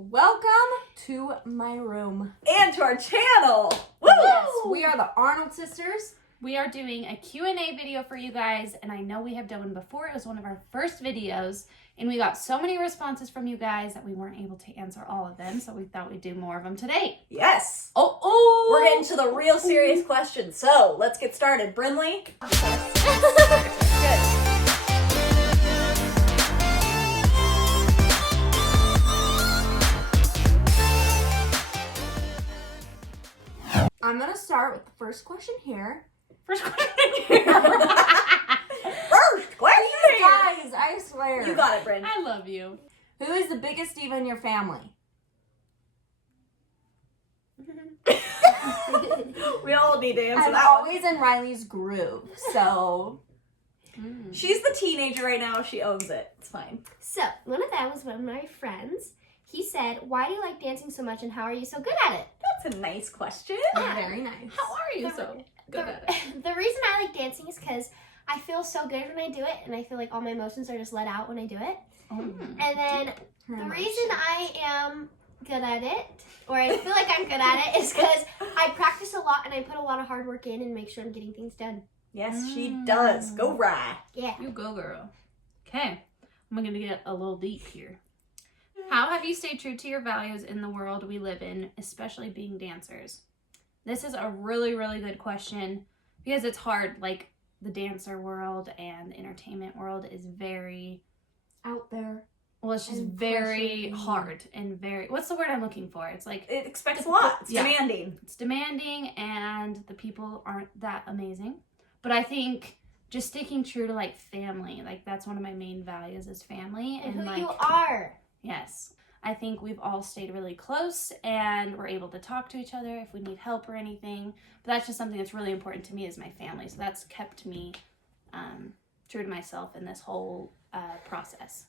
Welcome to my room. And to our channel. Woo! Yes, we are the Arnold sisters. We are doing a Q&A video for you guys, and I know we have done one before. It was one of our first videos, and we got so many responses from you guys that we weren't able to answer all of them, so we thought we'd do more of them today. Yes. Oh! We're getting to the real serious questions, so let's get started. Brinley? Good. I'm going to start with the first question here. First question. First question Please, here. guys, I swear. You got it, Bryn. I love you. Who is the biggest diva in your family? We all need to answer I'm that one. always in Riley's groove, so... She's the teenager right now. She owns it. It's fine. So, one of them was one of my friends. He said, "Why do you like dancing so much and how are you so good at it?" That's a nice question. Very nice. How are you so good at it? The reason I like dancing is because I feel so good when I do it, and I feel like all my emotions are just let out when I do it. And then the reason I am good at it, or I feel like I'm good at it, is because I practice a lot and I put a lot of hard work in and make sure I'm getting things done. Yes, she does. Go Rye. Yeah. You go, girl. Okay, I'm going to get a little deep here. How have you stayed true to your values in the world we live in, especially being dancers? This is a really, really good question because it's hard. Like, the dancer world and the entertainment world is very... Out there. Well, it's just And very pressuring. hard and very... What's the word I'm looking for? It's like... It expects a lot. It's Yeah. demanding. It's demanding and the people aren't that amazing. But I think just sticking true to, like, family. Like, that's one of my main values is family. And who like, you are. Yes. I think we've all stayed really close and we're able to talk to each other if we need help or anything. But that's just something that's really important to me is my family. So that's kept me true to myself in this whole process.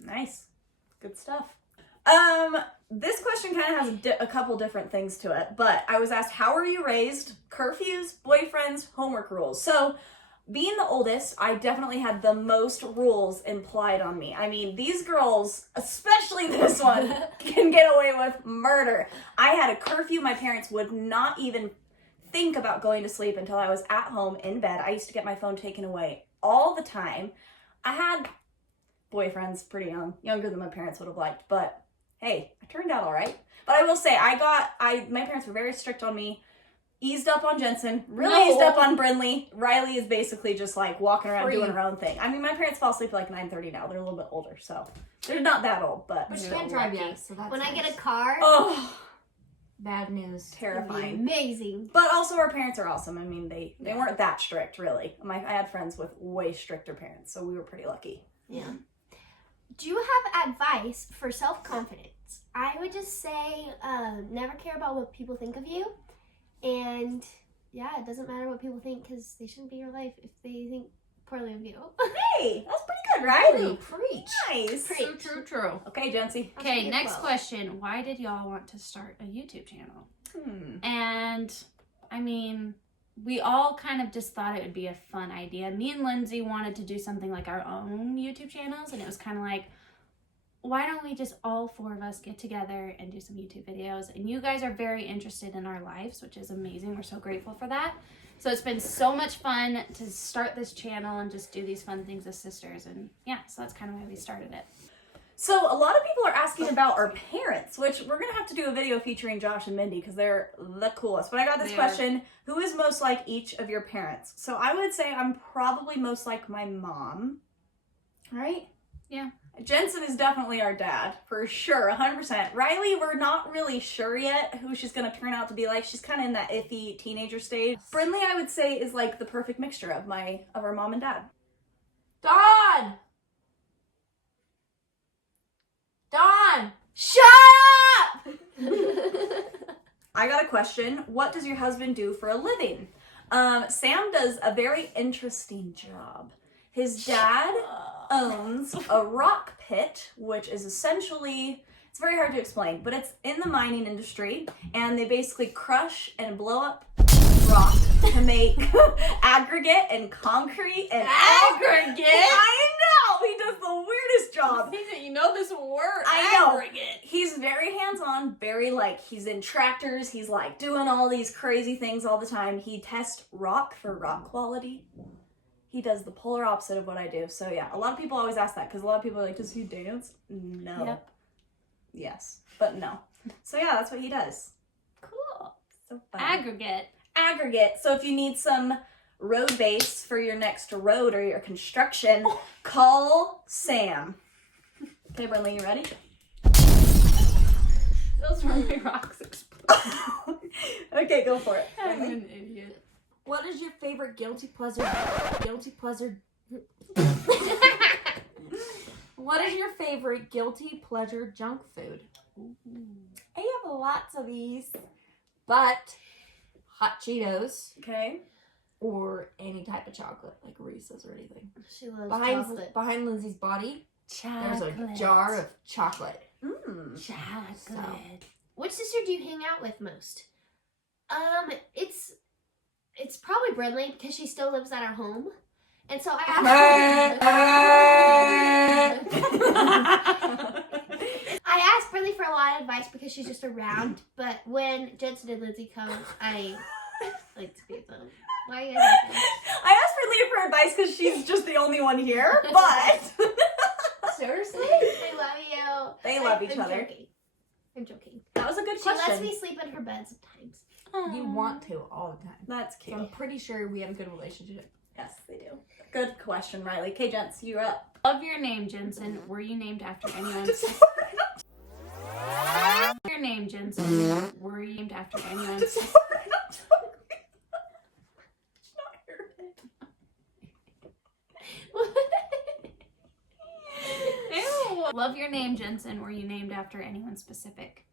Nice. Good stuff. This question kind of has a couple different things to it, but I was asked, how were you raised? Curfews, boyfriends, homework rules. So being the oldest, I definitely had the most rules implied on me. I mean, these girls, especially this one, can get away with murder. I had a curfew. My parents would not even think about going to sleep until I was at home in bed. I used to get my phone taken away all the time. I had boyfriends pretty young, younger than my parents would have liked, but hey, I turned out all right. But I will say, my parents were very strict on me. Eased up on Jensen, really eased up on Brinley. Riley is basically just like walking around doing her own thing. I mean, my parents fall asleep at like 9:30 now. They're a little bit older, so they're not that old, but But you still can't drive lucky. yet, so that's When I nice. get a car, Oh, Bad news. terrifying. amazing. But also our parents are awesome. I mean, they weren't that strict, really. I had friends with way stricter parents, so we were pretty lucky. Yeah. Do you have advice for self-confidence? I would just say never care about what people think of you. And yeah, it doesn't matter what people think because they shouldn't be your life if they think poorly of you. Hey, that's pretty good, right? Ooh, preach. Nice. True. Okay, Jency. Okay, next question. Why did y'all want to start a YouTube channel? And, I mean, we all kind of just thought it would be a fun idea. Me and Lindsay wanted to do something like our own YouTube channels, and it was kind of like, why don't we just all four of us get together and do some YouTube videos? And you guys are very interested in our lives, which is amazing. We're so grateful for that. So it's been so much fun to start this channel and just do these fun things as sisters. And yeah, so that's kind of why we started it. So a lot of people are asking about our parents, which we're going to have to do a video featuring Josh and Mindy because they're the coolest. But I got this question, who is most like each of your parents? So I would say I'm probably most like my mom, right? Yeah. Jensen is definitely our dad, for sure, 100%. Riley, we're not really sure yet who she's going to turn out to be like. She's kind of in that iffy teenager stage. Brinley, I would say, is like the perfect mixture of our mom and dad. Dawn! Dawn! Shut up! I got a question. What does your husband do for a living? Sam does a very interesting job. His dad owns a rock pit, which is essentially, it's very hard to explain, but it's in the mining industry, and they basically crush and blow up rock to make aggregate and concrete and Aggregate? I know! He does the weirdest job. You know this word. I know. Aggregate. He's very very hands-on, very like, he's in tractors, he's like doing all these crazy things all the time. He tests rock for rock quality. He does the polar opposite of what I do. So yeah, a lot of people always ask that because a lot of people are like, does he dance? No. Yep. Yes, but no. So yeah, that's what he does. Cool. So fun. Aggregate. So if you need some road base for your next road or your construction, call Sam. Okay, Brinley, you ready? Those were my rocks explode. Okay, go for it. I'm Brinley. an idiot. What is your favorite guilty pleasure? What is your favorite guilty pleasure junk food? I have lots of these, but hot Cheetos Okay. or any type of chocolate, like Reese's or anything. She loves chocolate. Behind Lindsay's body, there's a Chocolate. jar of chocolate. Chocolate. Which sister do you hang out with most? It's probably Brinley because she still lives at our home. And so I asked Brinley for a lot of advice because she's just around. But when Jensen and Lindsay come, I like to be with them. Why are you guys laughing? I asked Brinley for advice because she's just the only one here, but Seriously? I love you. they love each I'm other. Joking. I'm joking. That was a good She question. lets me sleep in her bed sometimes. You want to all the time. That's So cute. I'm pretty sure we have a good relationship. Yes, they do. Good question, Riley. Okay, Jens, you're up. Love your name, Jensen. Were you named after anyone? Your name, Jensen. Were you named after anyone? Ew. Love your name, Jensen. Were you named after anyone specific?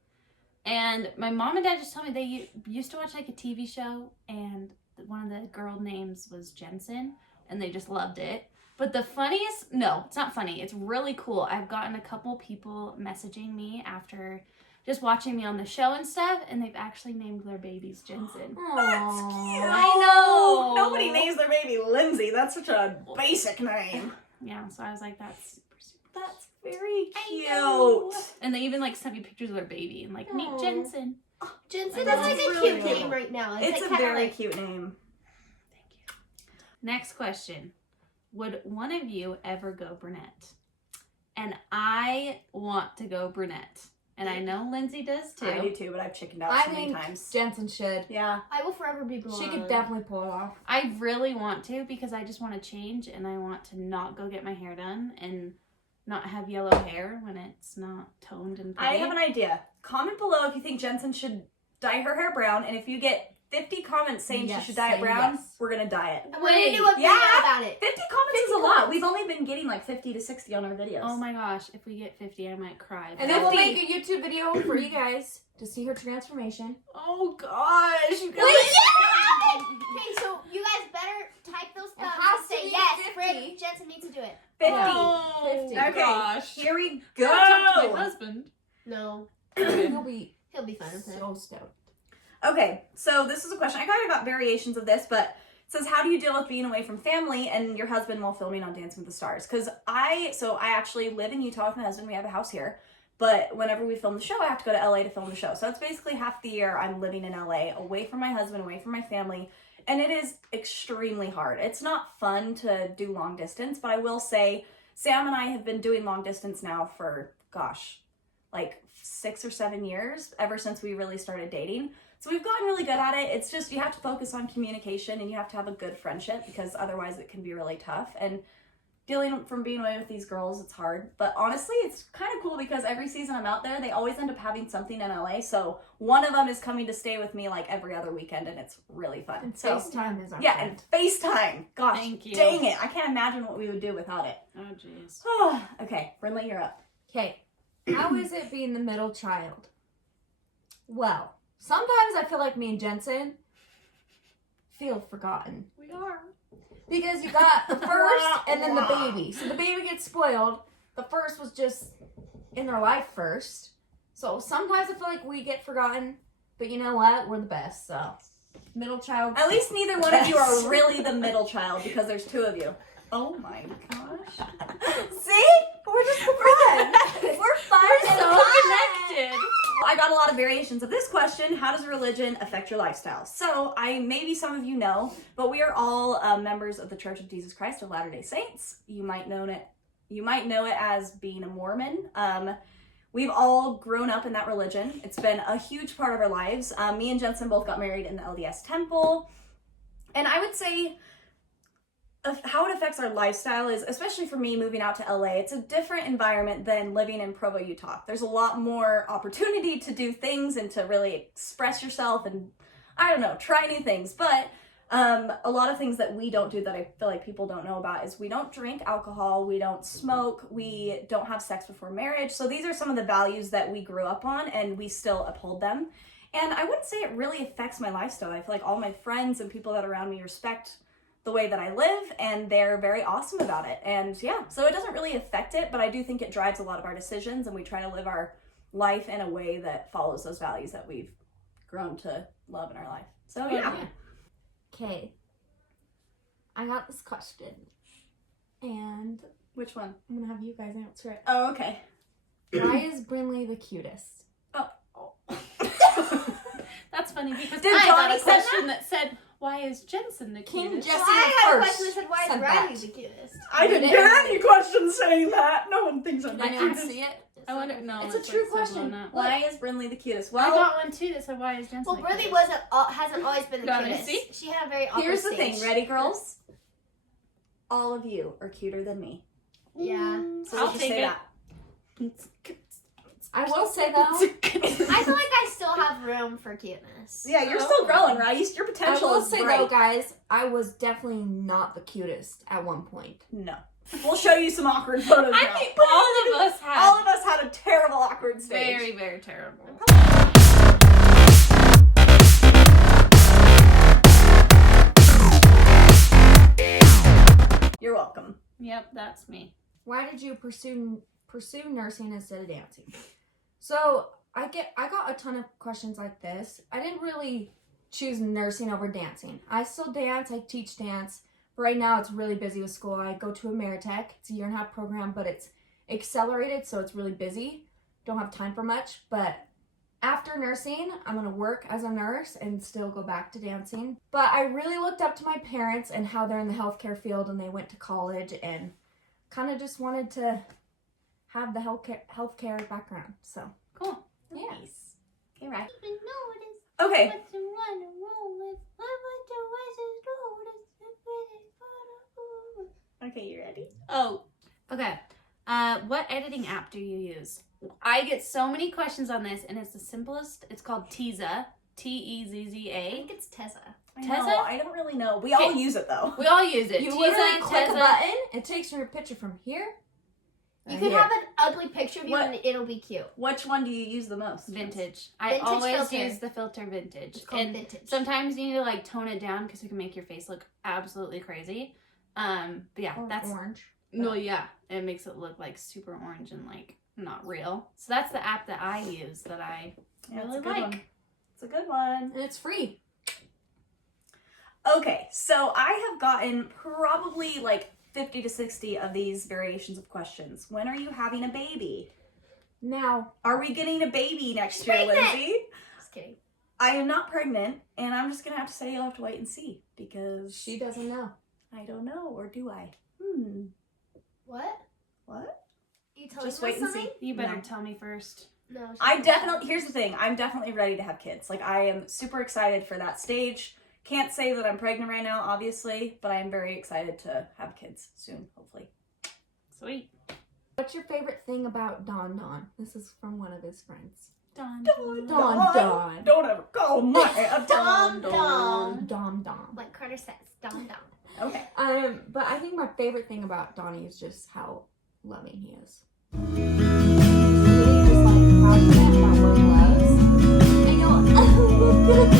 And my mom and dad just told me they used to watch like a TV show, and one of the girl names was Jensen, and they just loved it. But the funniest, no, it's not funny. It's really cool. I've gotten a couple people messaging me after just watching me on the show and stuff, and they've actually named their babies Jensen. That's cute. I know. Nobody names their baby Lindsay. That's such a basic name. Yeah, so I was like, that's super, super. That's very I cute. know. And they even like sent me pictures of their baby and like, meet Aw. Jensen. Jensen is That's like a really cute cool. name right now. It's like a kinda very like, cute name. Thank you. Next question. Would one of you ever go brunette? And I want to go brunette. And I know Lindsay does too. I do too, but I've chickened out I so many think times. Jensen should. Yeah. I will forever be blonde. She could definitely pull it off. I really want to because I just want to change and I want to not go get my hair done and not have yellow hair when it's not toned and pretty. I have an idea. Comment below if you think Jensen should dye her hair brown, and if you get 50 comments saying Yes, she should dye it say brown, yes. we're gonna dye it. I'm going to do a video Yeah. about it. 50 comments is a lot. We've only been getting like 50 to 60 on our videos. Oh my gosh, if we get 50, I might cry. And then we'll 50. make a YouTube video for you guys to see her transformation. Oh gosh. You guys. Okay, so you guys better type those thumbs has and to say be yes. 50. Fred Jensen needs to do it. 50. Oh, 50. Okay, gosh. here we Gotta talk to go. my husband. No, He'll be he'll be fine with it. so stoked. Okay, so this is a question. I kind of got variations of this, but it says, how do you deal with being away from family and your husband while filming on Dancing with the Stars? Because I actually live in Utah with my husband. We have a house here. But whenever we film the show, I have to go to LA to film the show. So it's basically half the year I'm living in LA, away from my husband, away from my family. And it is extremely hard. It's not fun to do long distance, but I will say Sam and I have been doing long distance now for, gosh, like 6 or 7 years, ever since we really started dating. So we've gotten really good at it. It's just you have to focus on communication and you have to have a good friendship because otherwise it can be really tough. And dealing from being away with these girls, it's hard. But honestly, it's kind of cool because every season I'm out there, they always end up having something in LA. So one of them is coming to stay with me like every other weekend and it's really fun. And So FaceTime is our yeah, friend. and FaceTime. Gosh, Thank you. dang it. I can't imagine what we would do without it. Oh, jeez. Okay, Brinley, you're up. Okay, how is it being the middle child? Well, sometimes I feel like me and Jensen feel forgotten. We are. Because you got the first and then the baby. So the baby gets spoiled. The first was just in their life first. So sometimes I feel like we get forgotten. But you know what? We're the best. So middle child. At least neither one of you are really the middle child because there's 2 of you. Oh my gosh. See? We're just friends. We're fun and So fun. connected. I got a lot of variations of this question. How does religion affect your lifestyle? So maybe some of you know, but we are all members of the Church of Jesus Christ of Latter-day Saints. You might know it as being a Mormon. We've all grown up in that religion. It's been a huge part of our lives. Me and Jensen both got married in the LDS temple. And I would say how it affects our lifestyle is, especially for me moving out to LA, it's a different environment than living in Provo, Utah. There's a lot more opportunity to do things and to really express yourself and, I don't know, try new things. But a lot of things that we don't do that I feel like people don't know about is we don't drink alcohol, we don't smoke, we don't have sex before marriage. So these are some of the values that we grew up on and we still uphold them. And I wouldn't say it really affects my lifestyle. I feel like all my friends and people that are around me respect the way that I live and they're very awesome about it. And yeah, so it doesn't really affect it, but I do think it drives a lot of our decisions and we try to live our life in a way that follows those values that we've grown to love in our life. So yeah. Okay. I got this question. And Which one? I'm gonna have you guys answer it. Oh, okay. Why is Brinley the cutest? That's funny because Did I got Donnie a say question that said, why is Jensen the King cutest? Jesse Well, I had a first question that said, why said is Riley that. the cutest? I didn't get any questions saying that. No one thinks I'm the I didn't cutest. see it. I wonder, no. It's a it's true like question. circle on that. Why is Brinley the cutest? I Well, got one too that said, why is Jensen Well, the Brinley cutest? hasn't always been the Got it, cutest. see? She had a very awkward here's the stage. thing. Ready, girls? All of you are cuter than me. Yeah. So I'll we'll just take say it. that. I will say though, I feel like I still have room for cuteness. Yeah, you're still growing, right? Your I potential will is say bright. though, guys, I was definitely not the cutest at one point. No. We'll show you some awkward photos now. I think all of us had All of us had a terrible awkward stage. very, very terrible. You're welcome. Yep, that's me. Why did you pursue nursing instead of dancing? So I got a ton of questions like this. I didn't really choose nursing over dancing. I still dance. I teach dance. But right now it's really busy with school. I go to Ameritech. It's a 1.5-year program, but it's accelerated, so it's really busy. Don't have time for much. But after nursing, I'm gonna work as a nurse and still go back to dancing. But I really looked up to my parents and how they're in the healthcare field and they went to college and kind of just wanted to have the healthcare background. So Cool. Nice. Okay, right. Even notice Okay. what you wanna roll with. What would you wish is notice? Okay, you ready? Oh, okay. What editing app do you use? I get so many questions on this, and it's the simplest. It's called Tezza. I Tezza. think it's Tessa. No, I don't really know. We all use it though. We all use it. you Tezza, literally click a Tezza. button. It takes your picture from here. You and could here. have an ugly picture of you What? and it'll be cute. Which one do you use the most? Vintage. I Vintage always filter. use the filter vintage. It's called And vintage. sometimes you need to like tone it down because it can make your face look absolutely crazy. But yeah, Or that's orange. no, yeah, it makes it look like super orange and like not real. So that's the app that I use that I Yeah, it's really a good like. one. It's a good one. And it's free. Okay, so I have gotten probably like 50 to 60 of these variations of questions. When are you having a baby? Now, Are we getting a baby next year, Pregnant! Lindsay? Just kidding. I am not pregnant, and I'm just gonna have to say you'll have to wait and see because she doesn't know. I don't know, or do I? What? What? You telling Just me wait and something? see. You better No. tell me first. No. she's I not. definitely, here's the thing, I'm definitely ready to have kids. Like, I am super excited for that stage. Can't say that I'm pregnant right now, obviously, but I am very excited to have kids soon, hopefully. Sweet. What's your favorite thing about Don Don? This is from one of his friends. Done. Don Don. Don't ever call my Don Don. Don Don. Like Carter says, Don Don. Okay. But I think my favorite thing about Donnie is just how loving he is. He's really just like passionate about what he loves. And you'll, oh, look at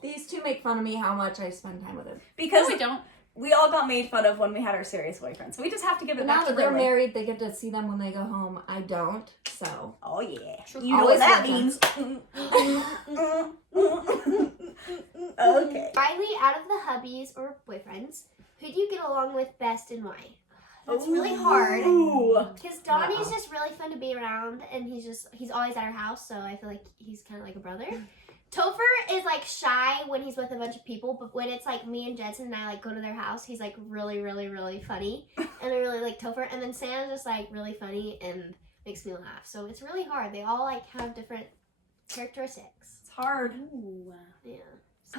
the These two make fun of me how much I spend time with him. Because No, we don't. we all got made fun of when we had our serious boyfriends. So we just have to give it But back now to that they're Ridley. married, they get to see them when they go home. I don't, so. Oh yeah. True. You know what Always that love means. Okay. Riley, out of the hubbies or boyfriends, who do you get along with best and why? That's really hard. Ooh. Because Donnie's just really fun to be around, and he's always at our house, so I feel like he's kind of like a brother. Topher is like shy when he's with a bunch of people, but when it's like me and Jensen and I like go to their house, he's like really, really, really funny, and I really like Topher. And then Sam's just like really funny and makes me laugh. So it's really hard. They all like have different characteristics. It's hard. Ooh. Yeah.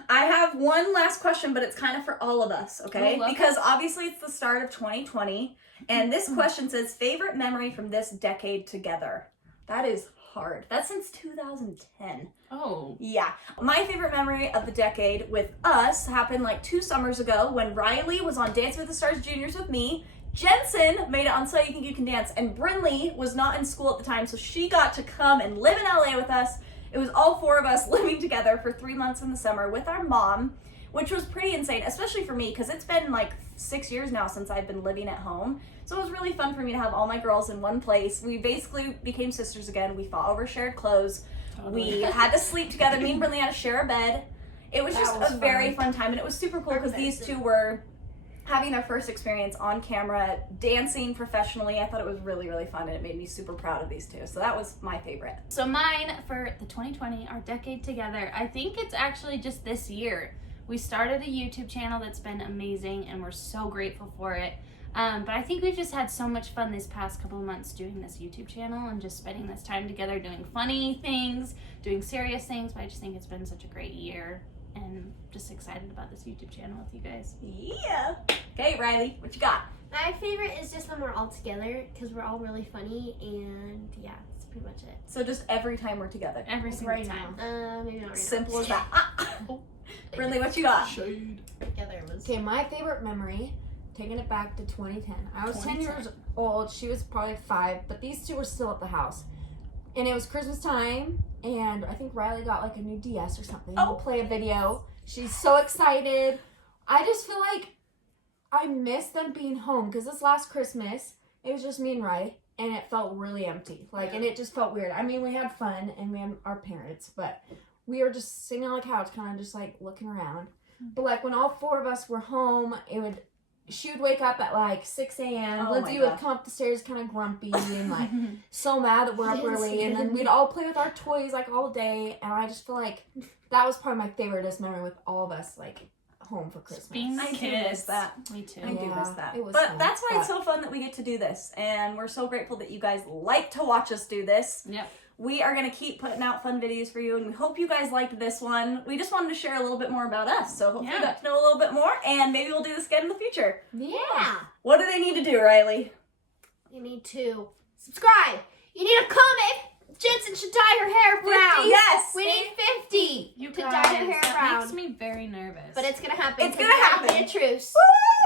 I have one last question, but it's kind of for all of us, okay? Ooh, okay. Because obviously it's the start of 2020, and this question says, favorite memory from this decade together? That is hard. That's since 2010. Oh. Yeah. My favorite memory of the decade with us happened like 2 summers ago when Riley was on Dance with the Stars Juniors with me. Jensen made it on So You Can Dance, and Brinley was not in school at the time, so she got to come and live in LA with us. It was all 4 of us living together for 3 months in the summer with our mom, which was pretty insane, especially for me, because it's been like 6 years now since I've been living at home. So it was really fun for me to have all my girls in one place. We basically became sisters again. We fought over shared clothes. Totally. We had to sleep together. Me and Brinley had to share a bed. It was just a very fun time, and it was super cool because these two were having their first experience on camera, dancing professionally. I thought it was really, really fun, and it made me super proud of these two. So that was my favorite. So mine for the 2020, our decade together, I think it's actually just this year. We started a YouTube channel that's been amazing, and we're so grateful for it. But I think we've just had so much fun this past couple of months doing this YouTube channel and just spending this time together doing funny things, doing serious things. But I just think it's been such a great year, and just excited about this YouTube channel with you guys. Yeah. Okay, Riley, what you got? My favorite is just when we're all together because we're all really funny, and yeah, that's pretty much it. So just every time we're together. Every single Right time. Maybe not right Simple now. as that. Brinley, what you got? Together was. Okay, my favorite memory, taking it back to 2010. I was 10 years old. She was probably 5, but these two were still at the house. And it was Christmas time, and I think Riley got like a new DS or something. Oh. We'll play a video. She's so excited. I just feel like I miss them being home because this last Christmas, it was just me and Riley, and it felt really empty. And it just felt weird. I mean, we had fun, and we had our parents, but we were just sitting on the couch, kind of just like looking around. But like when all 4 of us were home, she would wake up at like 6 a.m. Oh Lindsay my would come up the stairs kind of grumpy and like so mad that we're up early. And then we'd all play with our toys like all day. And I just feel like that was probably my favoriteest memory with all of us like home for Christmas. Being I do kids. miss that. Me too. I do Yeah, miss that. it was But fun, that's why it's but- so fun that we get to do this. And we're so grateful that you guys like to watch us do this. Yep. We are going to keep putting out fun videos for you, and we hope you guys liked this one. We just wanted to share a little bit more about us, so hopefully you got to know a little bit more, and maybe we'll do this again in the future. Yeah. What do they need to do, Riley? You need to subscribe. You need to comment. Jensen should dye her hair brown. Yes! We need 50 You to guys, dye her hair that brown. makes me very nervous. But it's gonna happen. It's 'cause gonna we have happen. a truce.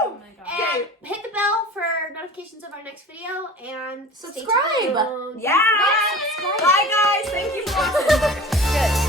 Oh my god. And hit the bell for notifications of our next video and stay Subscribe. tuned. Yeah! Subscribe. Bye, guys! Thank you for watching. Good.